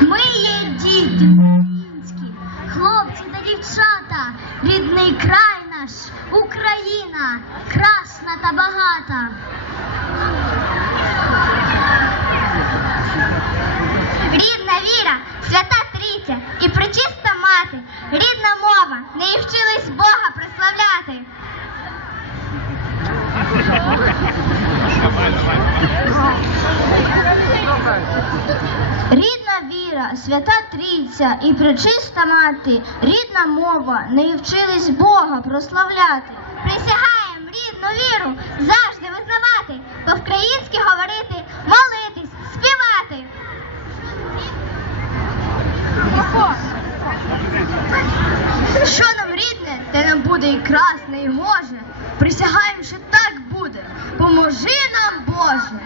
Ми є діти українські, хлопці та дівчата, рідний край наш, Україна, красна та багата. Рідна віра, свята трійця і пречиста мати, рідна мова, неї вчились Бога прославляти. Рідна віра, свята трійця і пречиста мати, рідна мова, неї вчились Бога прославляти. Присягаєм рідну віру завжди визнавати, по-українськи говорити, молитись, співати. Що нам рідне, те нам буде і красне, і гоже. Присягаєм, що так буде. Поможи нам, Боже.